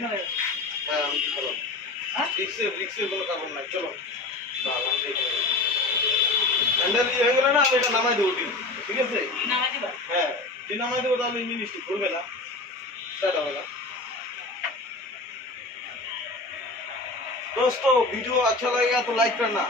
হ্যাঁ আমি চলো রিক্সের কোনো কারণ নাই চলো হ্যান্ডেল ইয়ে হয়ে গেলে না আমি এটা নামাই দেবো ঠিক আছে হ্যাঁ যদি নামাই দেবো তাহলে ইঞ্জিন স্টিক ঘুরবে না স্টার্ট হবে না। दोस्तों वीडियो अच्छा लगेगा तो लाइक करना।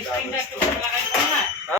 स्क्रीन